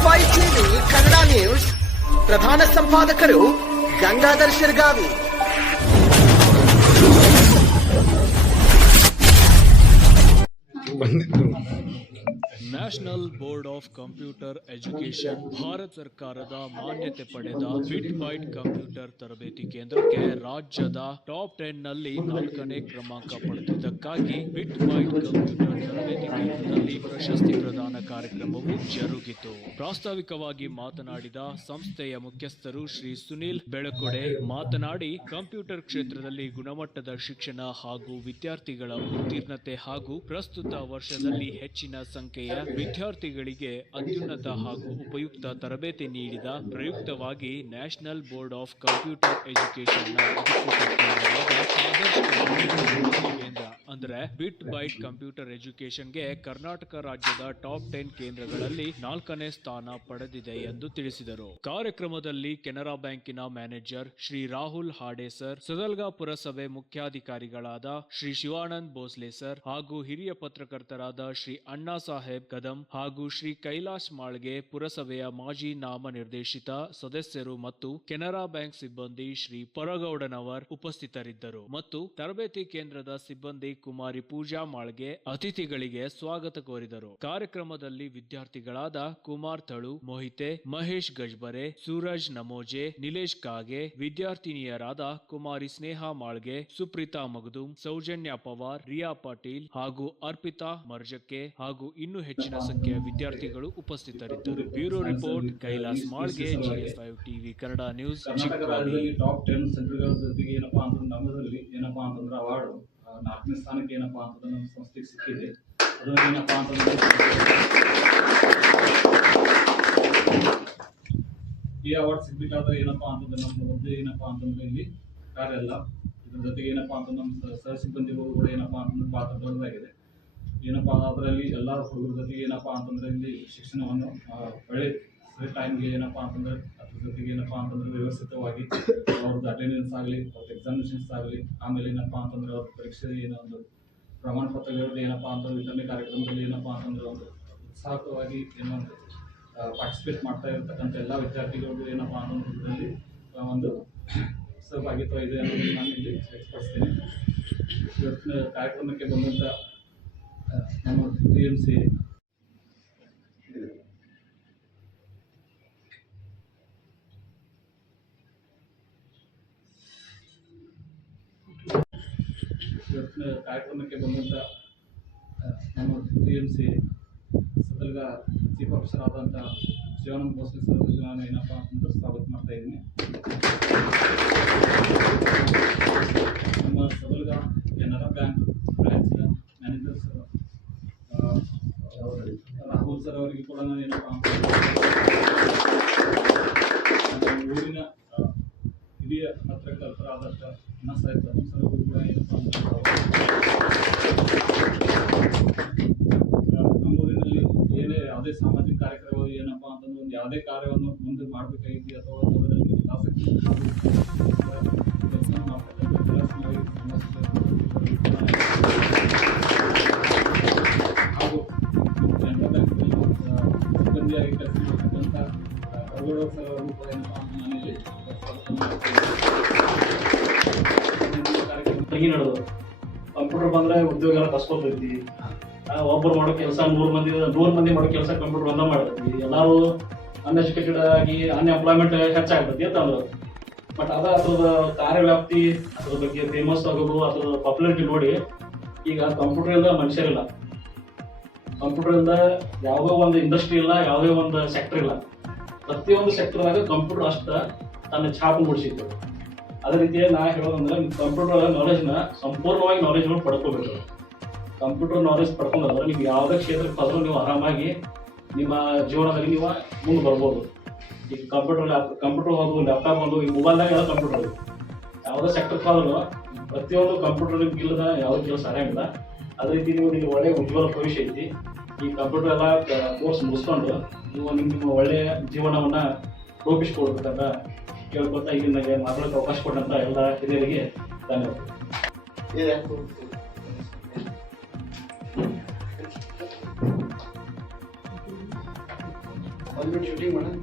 FYTV Kannada news ಪ್ರಧಾನ ಸಂಪಾದಕರು Gangadhar Shirgavi. National board of computer education Bharat ಸರ್ಕಾರದ ಮಾನ್ಯತೆ ಪಡೆದ ಬಿಟ್ ಬೈಟ್ ಕಂಪ್ಯೂಟರ್ ತರಬೇತಿ ಕೇಂದ್ರಕ್ಕೆ ರಾಜ್ಯದ ಟಾಪ್ 10 ನಲ್ಲಿ 4ನೇ ಕ್ರಮಾಂಕ ಪಡೆದಿದ್ದಕ್ಕಾಗಿ ಬಿಟ್ ಬೈಟ್ ಕಂಪ್ಯೂಟರ್ ತರಬೇತಿ ಕೇಂದ್ರದಲ್ಲಿ ಪ್ರಶಸ್ತಿ ಪ್ರದಾನ ಕಾರ್ಯಕ್ರಮವು ಜರುಗಿತು. ಪ್ರಾಸ್ತಾವಿಕವಾಗಿ ಮಾತನಾಡಿದ ಸಂಸ್ಥೆಯ ಮುಖ್ಯಸ್ಥರು ಶ್ರೀ ಸುನಿಲ್ ಬೆಳಕೊಡೆ ಮಾತನಾಡಿ, ಕಂಪ್ಯೂಟರ್ ಕ್ಷೇತ್ರದಲ್ಲಿ ಗುಣಮಟ್ಟದ ಶಿಕ್ಷಣ ಹಾಗೂ ವಿದ್ಯಾರ್ಥಿಗಳ ಉತ್ತೀರ್ಣತೆ ಹಾಗೂ ಪ್ರಸ್ತುತ ವರ್ಷದಲ್ಲಿ ಹೆಚ್ಚಿನ ಸಂಖ್ಯೆಯ ವಿದ್ಯಾರ್ಥಿಗಳಿಗೆ ಅತ್ಯುನ್ನತ ಹಾಗೂ ಉಪಯುಕ್ತ ತರಬೇತಿ ನೀಡಿದ ಪ್ರಯುಕ್ತವಾಗಿ national board of computer education ಕೇಂದ್ರ ಅಂದರೆ ಬಿಟ್ ಬೈಟ್ ಕಂಪ್ಯೂಟರ್ ಎಜುಕೇಶನ್ಗೆ ಕರ್ನಾಟಕ ರಾಜ್ಯದ ಟಾಪ್ 10 ಕೇಂದ್ರಗಳಲ್ಲಿ 4ನೇ ಸ್ಥಾನ ಪಡೆದಿದೆ ಎಂದು ತಿಳಿಸಿದರು. ಕಾರ್ಯಕ್ರಮದಲ್ಲಿ ಕೆನರಾ ಬ್ಯಾಂಕಿನ ಮ್ಯಾನೇಜರ್ ಶ್ರೀ ರಾಹುಲ್ ಹಾಡೆ ಸರ್, ಸದಲ್ಗಾ ಪುರಸಭೆ ಮುಖ್ಯಾಧಿಕಾರಿಗಳಾದ ಶ್ರೀ ಶಿವಾನಂದ್ ಭೋಸ್ಲೆ ಸರ್ ಹಾಗೂ ಹಿರಿಯ ಪತ್ರಕರ್ತರಾದ ಶ್ರೀ ಅಣ್ಣಾ ಸಾಹೇಬ್ ಕದಂ ಹಾಗೂ ಶ್ರೀ ಕೈಲಾಶ್ ಮಾಳ್ಗೆ, ಪುರಸಭೆಯ ಮಾಜಿ ನಾಮ ನಿರ್ದೇಶಿತ ಸದಸ್ಯರು ಮತ್ತು ಕೆನರಾ ಬ್ಯಾಂಕ್ ಸಿಬ್ಬಂದಿ ಶ್ರೀ ಪರಗೌಡನವರ್ ಉಪಸ್ಥಿತರಿದ್ದರು ಮತ್ತು ತರಬೇತಿ ಕೇಂದ್ರದ ಸಿಬ್ಬಂದಿ ಕುಮಾರಿ ಪೂಜಾ ಮಾಳ್ಗೆ ಅತಿಥಿಗಳಿಗೆ ಸ್ವಾಗತ ಕೋರಿದರು. ಕಾರ್ಯಕ್ರಮದಲ್ಲಿ ವಿದ್ಯಾರ್ಥಿಗಳಾದ ಕುಮಾರ್ ಥಳು, ಮೋಹಿತೆ, ಮಹೇಶ್ ಗಜ್ಬರೆ, ಸೂರಜ್ ನಮೋಜೆ, ನಿಲೇಶ್ ಕಾಗೆ, ವಿದ್ಯಾರ್ಥಿನಿಯರಾದ ಕುಮಾರಿ ಸ್ನೇಹಾ ಮಾಳ್ಗೆ, ಸುಪ್ರೀತಾ ಮಗದುಂ, ಸೌಜನ್ಯ ಪವಾರ್, ರಿಯಾ ಪಾಟೀಲ್ ಹಾಗೂ ಅರ್ಪಿತಾ ಮರ್ಜಕ್ಕೆ ಹಾಗೂ ಇನ್ನೂ ಹೆಚ್ಚಿನ ಸಂಖ್ಯೆಯ ವಿದ್ಯಾರ್ಥಿಗಳು ಉಪಸ್ಥಿತರಿದ್ದರು. Bureau report Kailash Malge, GS5 TV Kannada news, Chikkodi. Top 10 central ಜೊತೆಗೆ ಏನಪ್ಪಾ ಅಂತಂದ್ರೆ ನಮ್ಮದ್ರಲ್ಲಿ ಏನಪ್ಪಾ ಅಂತಂದ್ರೆ ಅವಾರ್ಡ್ 4ನೇ ಸ್ಥಾನಕ್ಕೆ ಏನಪ್ಪಾ ಅಂತಂದ್ರೆ ನಮ್ಮ ಸಂಸ್ಥೆಗೆ ಸಿಕ್ಕಿದೆ. ಅದನ್ನ ಏನಪ್ಪಾ ಅಂತಂದ್ರೆ ಈ ಅವಾರ್ಡ್ ಸಿಗ್ಬೇಕಾದ್ರೆ ಏನಪ್ಪಾ ಅಂತಂದ್ರೆ ನಮ್ಮ ಒಂದು ಏನಪ್ಪಾ ಅಂತಂದ್ರೆ ಇಲ್ಲಿ ಕಾರ್ಯ ಅಲ್ಲ, ಇದ್ರ ಜೊತೆಗೆ ಏನಪ್ಪಾ ಅಂತಂದ್ರೆ ನಮ್ಮ ಸಹ ಸಿಬ್ಬಂದಿಗಳು ಕೂಡ ಏನಪ್ಪಾ ಅಂತಂದ್ರೆ ಪಾತ್ರ ದೊಡ್ಡದಾಗಿದೆ. ಏನಪ್ಪಾ ಅದರಲ್ಲಿ ಎಲ್ಲ ಹುಡುಗರ ಜೊತೆಗೆ ಏನಪ್ಪಾ ಅಂತಂದ್ರೆ ಇಲ್ಲಿ ಶಿಕ್ಷಣವನ್ನು ಒಳ್ಳೆ ಟೈಮ್ಗೆ ಏನಪ್ಪಾ ಅಂತಂದ್ರೆ ಅದ್ರ ಜೊತೆಗೆ ಏನಪ್ಪಾ ಅಂತಂದ್ರೆ ವ್ಯವಸ್ಥಿತವಾಗಿ ಅವ್ರದ್ದು ಅಟೆಂಡೆನ್ಸ್ ಆಗಲಿ, ಅವ್ರದ್ದು ಎಕ್ಸಾಮಿನೇಷನ್ಸ್ ಆಗಲಿ, ಆಮೇಲೆ ಏನಪ್ಪಾ ಅಂತಂದ್ರೆ ಅವ್ರ ಪರೀಕ್ಷೆ ಏನೋ ಒಂದು ಪ್ರಮಾಣ ಪತ್ರಗಳು ಏನಪ್ಪಾ ಅಂತಂದ್ರೆ ವಿತರಣೆ ಕಾರ್ಯಕ್ರಮದಲ್ಲಿ ಏನಪ್ಪಾ ಅಂತಂದ್ರೆ ಒಂದು ಉತ್ಸಾಹವಾಗಿ ಏನೋ ಒಂದು ಪಾರ್ಟಿಸಿಪೇಟ್ ಮಾಡ್ತಾ ಇರ್ತಕ್ಕಂಥ ಎಲ್ಲ ವಿದ್ಯಾರ್ಥಿಗಳಿಗೂ ಏನಪ್ಪಾ ಅಂತಂದ್ರೆ ಇದರಲ್ಲಿ ಒಂದು ಸಹಭಾಗಿತ್ವ ಇದೆ ಅನ್ನೋದು ನಾನು ಇಲ್ಲಿ ವ್ಯಕ್ತಪಡಿಸ್ತೇನೆ. ಇವತ್ತಿನ ಕಾರ್ಯಕ್ರಮಕ್ಕೆ ಬಂದಂಥ ನಮ್ಮ TMC ಸದಲ್ಗಾ ಚೀಫ್ ಆಫೀಸರ್ ಆದಂಥ ಶಿವಾನಂದ್ ಭೋಸ್ಲೆ ಸರ್ ನಾನು ಏನಪ್ಪ ಅಂತಂದ್ರೆ ಸ್ವಾಗತ ಮಾಡ್ತಾ ಇದ್ದೀನಿ. ನಮ್ಮ ಸದಲ್ಗಾ ಕೆನರಾ ಬ್ಯಾಂಕ್ ಬ್ರಾಂಚ್ನ ಮ್ಯಾನೇಜರ್ ಸರ್ ರಾಹುಲ್ ಸರ್ ಅವರಿಗೆ ಕೂಡ ನಾನು ಏನಪ್ಪ ಊರಿನ ಹಿರಿಯ ಪತ್ರಕರ್ತರಾದಂಥ ಅಣ್ಣಾ ಸಾಹೇಬ್ ಕದಂ ಸರ್ ಅವರು ಕೂಡ ಏನಪ್ಪ ನಮ್ಮೂರಿನಲ್ಲಿ ಏನೇ ಯಾವುದೇ ಸಾಮಾಜಿಕ ಕಾರ್ಯಕ್ರಮ ಏನಪ್ಪಾ ಅಂತಂದ್ರೆ ಒಂದು ಯಾವುದೇ ಕಾರ್ಯವನ್ನು ಮುಂದೆ ಮಾಡಬೇಕಾಗಿತ್ತು ಅಥವಾ ಅದರಲ್ಲಿ ಆಸಕ್ತಿ ಕೆಲಸ ಮಾಡ್ತಕ್ಕಂಥ ಹಾಗೂ ಕೆನರಾ ಬ್ಯಾಂಕ್ನಲ್ಲಿ ಸಿಬ್ಬಂದಿಯಾಗಿ ಕೆಲಸ ಮಾಡ್ತಕ್ಕಂಥ ಪರಗೌಡ ಸರ್ ಅವರು ಕೂಡ ಏನಪ್ಪಾ ನಾನಿಲ್ಲಿ ನಡೆದು ಕಂಪ್ಯೂಟರ್ ಬಂದ್ರೆ ಉದ್ಯೋಗ ಎಲ್ಲ ಕಸ್ಕೊತೈತಿ. ಒಬ್ಬರು ಮಾಡೋ ಕೆಲಸ 100 ಮಂದಿ ಮಾಡೋ ಕೆಲಸ ಕಂಪ್ಯೂಟರ್ ಒಂದ ಮಾಡ್ತೈತಿ. ಎಲ್ಲರೂ ಅನ್ಎಜುಕೇಟೆಡ್ ಆಗಿ ಅನ್ಎಂಪ್ಲಾಯ್ಮೆಂಟ್ ಹೆಚ್ಚಾಗ್ತೈತಿ ಅಂತಂದ್ರು. ಬಟ್ ಅದ್ರದ ಕಾರ್ಯವ್ಯಾಪ್ತಿ, ಅದ್ರ ಬಗ್ಗೆ ಫೇಮಸ್ ಆಗೋದು, ಅದ್ರ ಪಾಪ್ಯುಲಾರಿಟಿ ನೋಡಿ ಈಗ ಕಂಪ್ಯೂಟರ್ ಇಂದ ಮನುಷ್ಯರಿಲ್ಲ, ಕಂಪ್ಯೂಟರ್ ಇಂದ ಯಾವುದೋ ಒಂದು ಇಂಡಸ್ಟ್ರಿ ಇಲ್ಲ, ಯಾವುದೇ ಒಂದು ಸೆಕ್ಟರ್ ಇಲ್ಲ. ಪ್ರತಿಯೊಂದು ಸೆಕ್ಟರ್ದಾಗ ಕಂಪ್ಯೂಟರ್ ಅಷ್ಟ ತನ್ನ ಛಾಪು ಮೂಡಿಸಿತ್ತು. ಅದೇ ರೀತಿ ನಾ ಹೇಳೋದಂದ್ರೆ ಕಂಪ್ಯೂಟರ್ ನಾಲೆಜ್ನ ಸಂಪೂರ್ಣವಾಗಿ ನಾಲೆಜ್ನ ಪಡ್ಕೋಬೇಕು. ಕಂಪ್ಯೂಟರ್ ನಾಲೆಜ್ ಪಡ್ಕೊಂಡ್ರೆ ನೀವು ಯಾವುದೇ ಕ್ಷೇತ್ರಕ್ಕೆ ಹೋದ್ರೂ ನೀವು ಆರಾಮಾಗಿ ನಿಮ್ಮ ಜೀವನದಲ್ಲಿ ನೀವು ಮುಂದೆ ಬರ್ಬೋದು. ಈಗ ಕಂಪ್ಯೂಟರ್ ಹೋದ್ರು, ಲ್ಯಾಪ್ಟಾಪ್ ಒಂದು, ಈ ಮೊಬೈಲ್ದಾಗ ಎಲ್ಲ ಕಂಪ್ಯೂಟರ್ ಯಾವುದೇ ಸೆಕ್ಟರ್ಗೆ ಹೋದ್ರು ಪ್ರತಿಯೊಂದು ಕಂಪ್ಯೂಟರ್ ಇಲ್ಲದ ಯಾವುದೇ ಕೆಲಸ ಆರಂಗಿಲ್ಲ. ಅದೇ ರೀತಿ ನೀವು ಇಲ್ಲಿ ಒಳ್ಳೆಯ ಉಜ್ವಲ ಭವಿಷ್ಯ ಐತಿ. ಈ ಕಂಪ್ಯೂಟರ್ ಎಲ್ಲ ಕೋರ್ಸ್ ಮುಗಿಸ್ಕೊಂಡು ನೀವು ನಿಮ್ಮ ಒಳ್ಳೆಯ ಜೀವನವನ್ನ ರೂಪಿಸ್ಕೊಳ್ಬೇಕಂತ ಕೇಳ್ಕೊತಾ ಈಗ ನನಗೆ ಮಾತಾಡೋಕೆ ಅವಕಾಶ ಕೊಟ್ಟಂತ ಎಲ್ಲ ಹಿರಿಯರಿಗೆ ಧನ್ಯವಾದ. ಒಂದು ಶೂಟಿಂಗ್ ಮಾಡೋಣ